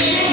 Peace.